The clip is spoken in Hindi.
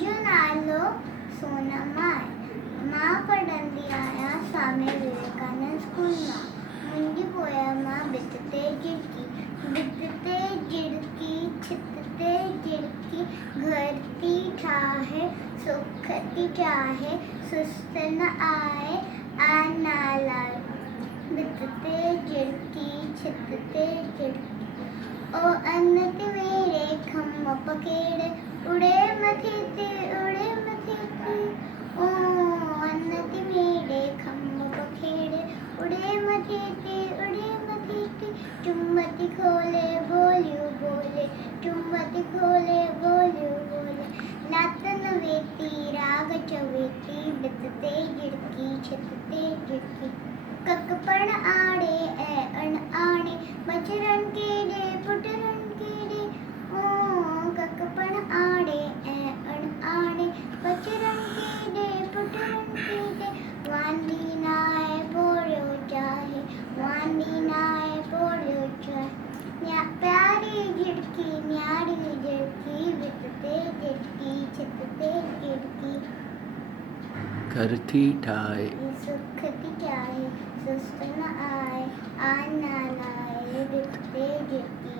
मुंहिंजो नालो सोनम आहे। मां पढ़ंदी आहियां स्वामी विवेकानंद स्कूल मां। मुंहिंजी पोयम आहे भित ते झिड़की। भित ते झिड़की, छित ते झिड़की, घर थी ठाहे, सुख थी चाहे, सुस्त न आए, आ ना लाए। भित ते झिड़की, छित ते झिड़की, ओ अन्नत मेरे खम्भ पखेड़े, उड़े मथे ते, उड़े मथे ते, ओ अन्नत मेरे खम्भ पखेड़े, उड़े मथे ते, उड़े मथे ते, चुम्मत खोले बोलियो बोले, चुम्मत खोले बोलियो बोले, लातन वेती राग चवेती, भित ते झिड़की, छित ते झिड़की, ककपण आड़े ऐं अणआणे, मच्छरन केॾे पुटरन केॾे, ओ ककपण आड़े ऐं अणआणे, मच्छरन केॾे पुटरन केॾे, वांदी नाहे पोड़ियो चाहे, वांदी नाहे पोड़ियो चाहे, प्यारी झिड़की न्यारी झिड़की, भित ते झिड़की, छित ते झिड़की, घर थी ठाहे, सुख थी चाहे, सुस्त न आए, आ ना लाए, भित ते झिड़की।